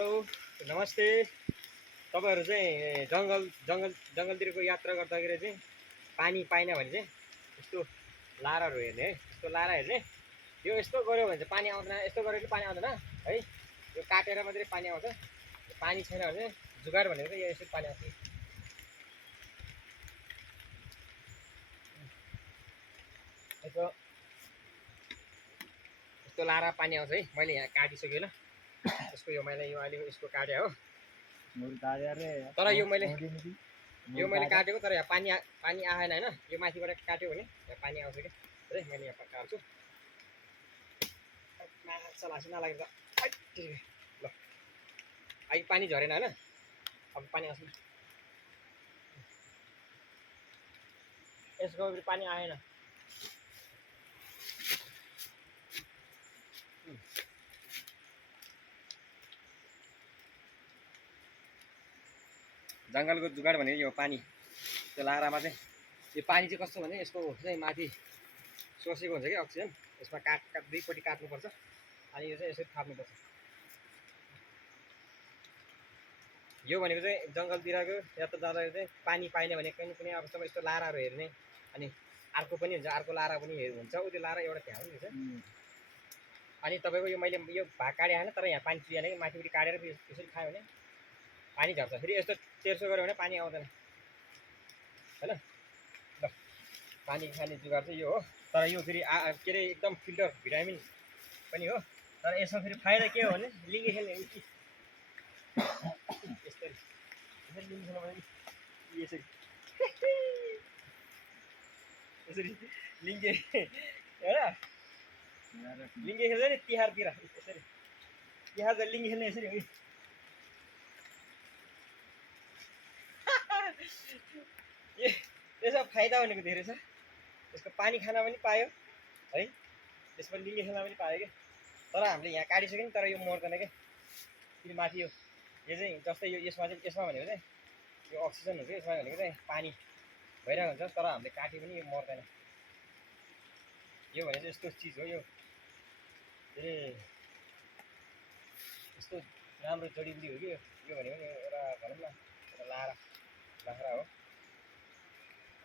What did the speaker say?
Hello नमस्ते। तपाईँहरू चाहिँ जङ्गलतिरको यात्रा गर्दाखेरि चाहिँ पानी पाएन भने चाहिँ यस्तो लाराहरू हेर्ने है, यस्तो लारा हेर्ने। यो यस्तो गऱ्यो भने चाहिँ पानी आउँदैन, यस्तो गरेर पानी आउँदैन है। यो काटेर मात्रै पानी आउँछ। पानी छैन भने चाहिँ जुगाड भनेको चाहिँ यो यसरी पानी आउँछ। यस्तो यस्तो लारा पानी आउँछ है। मैले यहाँ काटिसकेँ ल। यसको यो मैले यो अहिले यसको काटेँ हो। तर यो मैले काटेको, तर यहाँ पानी आएन होइन। यो माथिबाट काट्यो भने यहाँ पानी आउँछ क्या है। मैले यहाँ काट्छु। माछा नलागेर ल, अहिले पानी झरेन होइन। अब पानी आउँछ। यसको पानी आएन। जङ्गलको जुगाड भनेको यो पानी। त्यो लारामा चाहिँ यो पानी चाहिँ कस्तो भने यसको चाहिँ माथि सोसेको हुन्छ कि अक्सिजन। यसमा दुईपट्टि काट्नुपर्छ अनि यो चाहिँ यसरी थाप्नुपर्छ। यो भनेको चाहिँ जङ्गलतिरको यात्रा जाँदाखेरि चाहिँ पानी पाएन भने कुनै अवस्थामा यस्तो लाराहरू हेर्ने। अनि अर्को पनि हुन्छ, अर्को लारा पनि हुन्छ। त्यो लारा एउटा त्यहाँ पनि हुन्छ। अनि तपाईँको यो मैले यो भाग काटेँ होइन, तर यहाँ पानी चुहिएन कि। माथिपट्टि काटेर यसरी खायो भने पानी झर्छ। फेरि यस्तो तेर्सो गऱ्यो भने पानी आउँदैन होइन। ल, पानी खाने जुगाड चाहिँ यो हो। तर यो फेरि के अरे एकदम फिल्टर भिटामिन पनि हो। तर यसमा फेरि फाइदा के हो भने लिङ्गे खेल्ने यस्तरी लिङ्गे खेल्नु भने यसरी यसरी लिङ्गे होइन। लिङ्गे खेल्छ नि तिहारतिर यसरी। तिहार त लिङ्गे खेल्ने यसरी हो। यसमा फाइदा भनेको धेरै छ। यसको पानी खान पनि पायो है, त्यसमा लिङ्गे खेल्न पनि पायो क्या। तर हामीले यहाँ काटिसक्यो नि, तर यो मर्दैन क्या। फेरि माथि यो चाहिँ जस्तै यसमा भनेको चाहिँ यो अक्सिजन हुन्छ। यसमा भनेको चाहिँ पानी भइरहेको हुन्छ। तर हामीले काट्यो पनि यो मर्दैन। यो भने चाहिँ यस्तो चिज हो। यो के अरे यस्तो राम्रो जडीबुटी हो कि यो भनेको नि एउटा भनौँ न एउटा लारा बाख्रा हो।